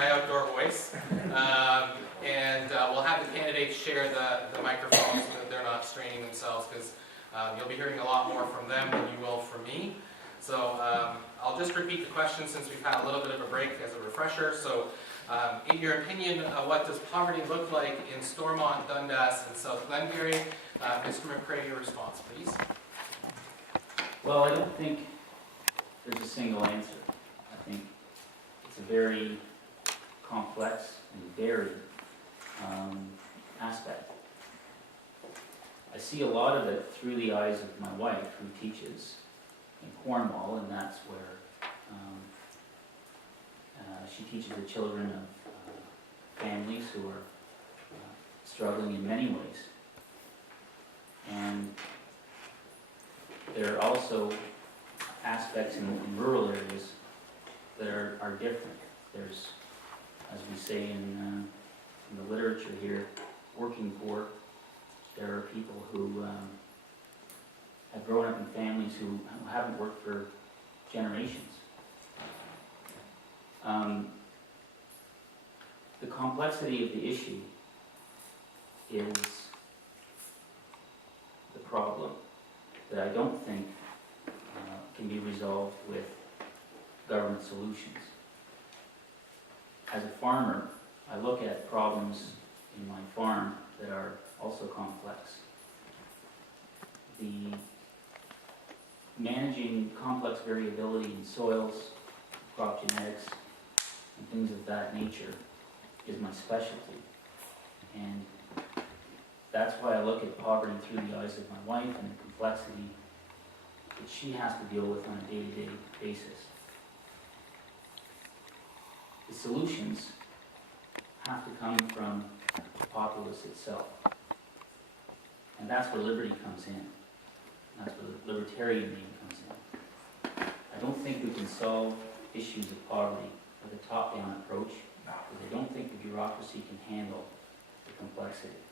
my outdoor voice. And we'll have the candidates share the microphone so that they're not straining themselves, because you'll be hearing a lot more from them than you will from me. So I'll just repeat the question since we've had a little bit of a break as a refresher. So in your opinion, what does poverty look like in Stormont, Dundas, and South Glengarry? Mr. McCrae, your response, please. Well, I don't think there's a single answer. I think it's a very complex and varied aspect. I see a lot of it through the eyes of my wife, who teaches in Cornwall, and that's where she teaches the children of families who are struggling in many ways. And there are also aspects in rural areas that are different. There's, as we say in the literature here, working poor. There are people who have grown up in families who haven't worked for generations. The complexity of the issue is the problem that I don't think can be resolved with government solutions. As a farmer, I look at problems in my farm that are also complex. The managing complex variability in soils, crop genetics, and things of that nature is my specialty. And that's why I look at poverty through the eyes of my wife and the complexity that she has to deal with on a day-to-day basis. The solutions have to come from the populace itself. And that's where liberty comes in. That's where the libertarian name comes in. I don't think we can solve issues of poverty with a top-down approach, because I don't think the bureaucracy can handle the complexity.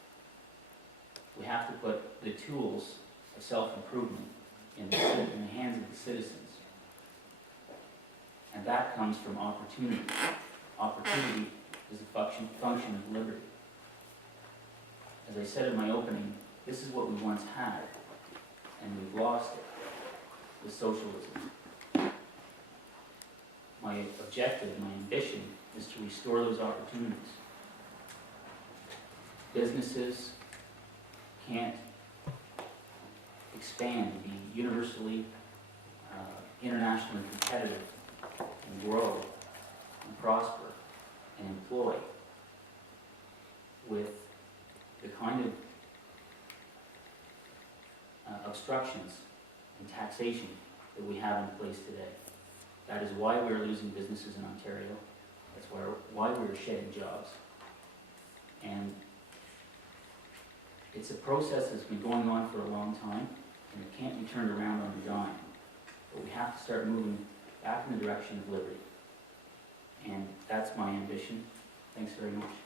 We have to put the tools of self-improvement in the hands of the citizens. And that comes from opportunity. Opportunity is a function of liberty. As I said in my opening, this is what we once had, and we've lost it with socialism. My objective, my ambition, is to restore those opportunities. Businesses can't expand, be universally, internationally competitive, and grow, and prosper, and employ with the kind of obstructions and taxation that we have in place today. That is why we're losing businesses in Ontario. That's why we're shedding jobs. And it's a process that's been going on for a long time, and it can't be turned around on a dime. But we have to start moving back in the direction of liberty. And that's my ambition. Thanks very much.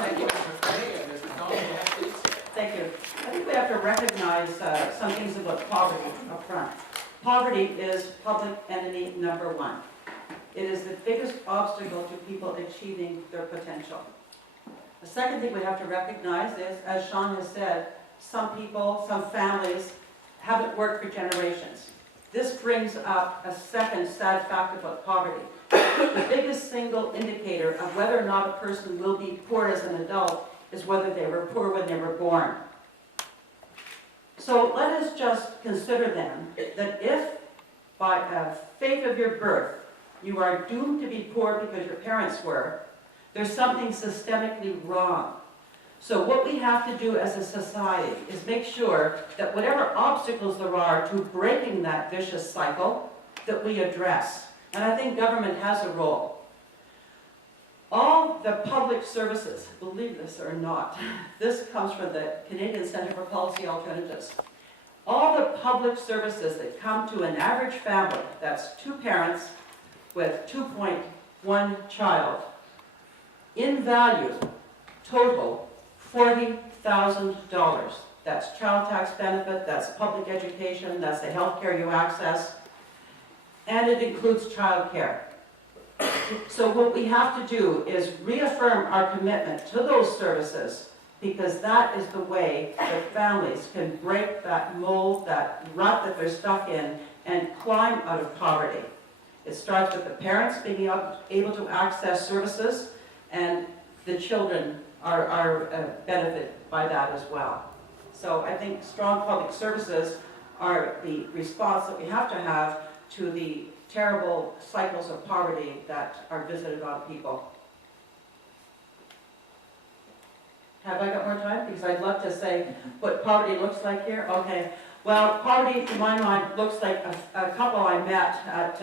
Thank you, Mr. McCrae. Ms. McDonald, please. Thank you. I think we have to recognize some things about poverty up front. Poverty is public enemy number one. It is the biggest obstacle to people achieving their potential. The second thing we have to recognize is, as Sean has said, some people, some families haven't worked for generations. This brings up a second sad fact about poverty. The biggest single indicator of whether or not a person will be poor as an adult is whether they were poor when they were born. So let us just consider then that if by a faith of your birth you are doomed to be poor because your parents were, there's something systemically wrong. So what we have to do as a society is make sure that whatever obstacles there are to breaking that vicious cycle, that we address. And I think government has a role. All the public services, believe this or not, this comes from the Canadian Centre for Policy Alternatives. All the public services that come to an average family, that's two parents with 2.1 child, in value, total $40,000. That's child tax benefit, that's public education, that's the health care you access. and it includes childcare. So what we have to do is reaffirm our commitment to those services, because that is the way that families can break that mold, that rut that they're stuck in, and climb out of poverty. It starts with the parents being able to access services, and the children are benefited by that as well. So I think strong public services are the response that we have to have to the terrible cycles of poverty that are visited on people. Have I got more time? Because I'd love to say what poverty looks like here. Okay. Well, poverty, to my mind, looks like a couple I met at,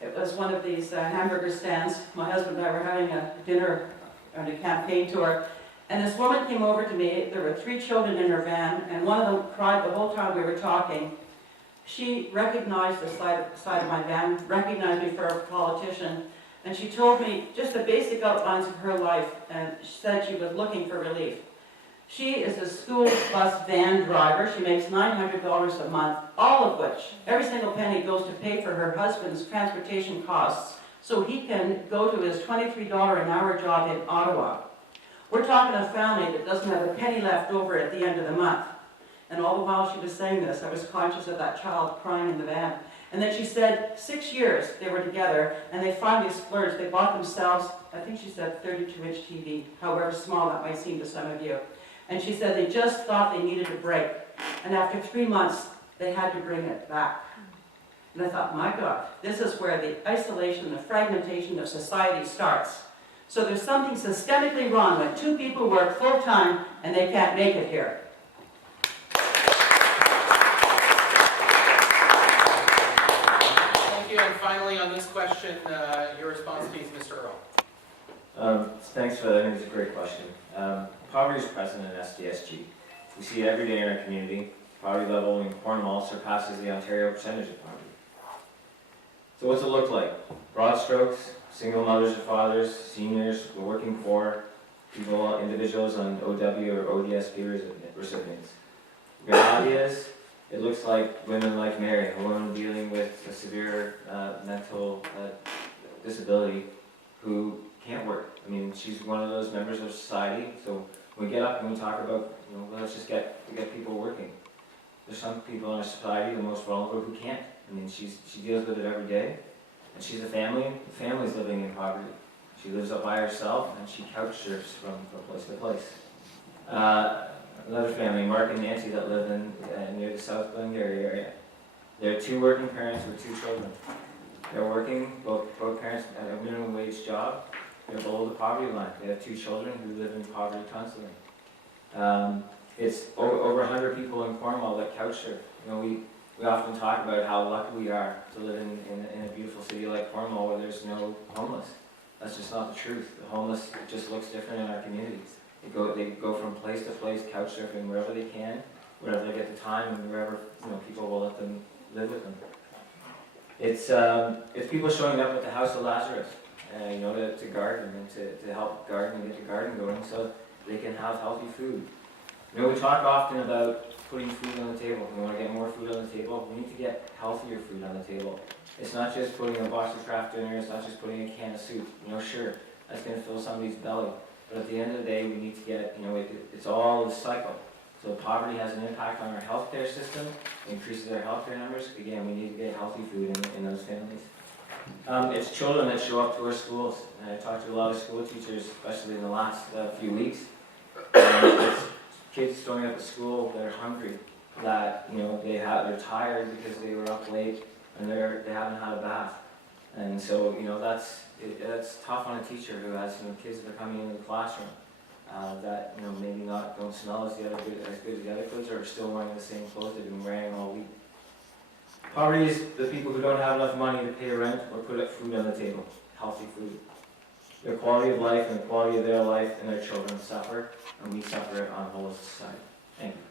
it was one of these hamburger stands. My husband and I were having a dinner on a campaign tour, and this woman came over to me. There were 3 children in her van, and one of them cried the whole time we were talking. She recognized the side of my van, recognized me for a politician, and she told me just the basic outlines of her life, and she said she was looking for relief. She is a school bus van driver. She makes $900 a month, all of which, every single penny goes to pay for her husband's transportation costs so he can go to his $23 an hour job in Ottawa. We're talking a family that doesn't have a penny left over at the end of the month. And all the while she was saying this, I was conscious of that child crying in the van. And then she said 6 years they were together, and they finally splurged. They bought themselves, I think she said 32-inch TV, however small that might seem to some of you. And she said they just thought they needed a break. And after 3 months, they had to bring it back. And I thought, my God, this is where the isolation, the fragmentation of society starts. So there's something systemically wrong when 2 people work full-time and they can't make it here. Thank you. And finally, on this question, your response, please, Mr. Earl. Thanks for that. I think it's a great question. Poverty is present in SDSG. We see it every day in our community. Poverty level in Cornwall surpasses the Ontario percentage of poverty. So what's it look like? Broad strokes, single mothers or fathers, seniors, the working poor, people, individuals on OW or ODSP recipients. The reality is, it looks like women like Mary, a woman dealing with a severe mental disability who can't work. I mean, she's one of those members of society, so when we get up and we talk about, let's just get people working. There's some people in our society, the most vulnerable, who can't. I mean, she deals with it every day, and she's a family. The family's living in poverty. She lives up by herself, and she couch surfs from place to place. Another family, Mark and Nancy, that live in near the South Glengarry area. They're 2 working parents with 2 children. They're working, both parents at a minimum wage job. They're below the poverty line. They have 2 children who live in poverty constantly. It's over 100 people in Cornwall that couch surf. We often talk about how lucky we are to live in a beautiful city like Cornwall where there's no homeless. That's just not the truth. The homeless just looks different in our communities. They go from place to place, couch surfing wherever they can, wherever they get the time, and wherever people will let them live with them. It's people showing up at the House of Lazarus, to garden and to help garden and get the garden going so they can have healthy food. We talk often about putting food on the table. We want to get more food on the table. We need to get healthier food on the table. It's not just putting a box of Kraft dinner. It's not just putting a can of soup. Sure, that's going to fill somebody's belly. But at the end of the day, we need to get, it's all a cycle. So poverty has an impact on our healthcare system. It increases our healthcare numbers. Again, we need to get healthy food in those families. It's children that show up to our schools. And I talked to a lot of school teachers, especially in the last few weeks. It's kids showing up at school that are hungry, that they're tired because they were up late and they haven't had a bath. And so that's tough on a teacher who has kids that are coming into the classroom that maybe don't smell as good as the other kids, or are still wearing the same clothes they've been wearing all week. Poverty is the people who don't have enough money to pay rent or put food on the table, healthy food. Their quality of life and the quality of their life and their children suffer, and we suffer on the whole of society. Thank you.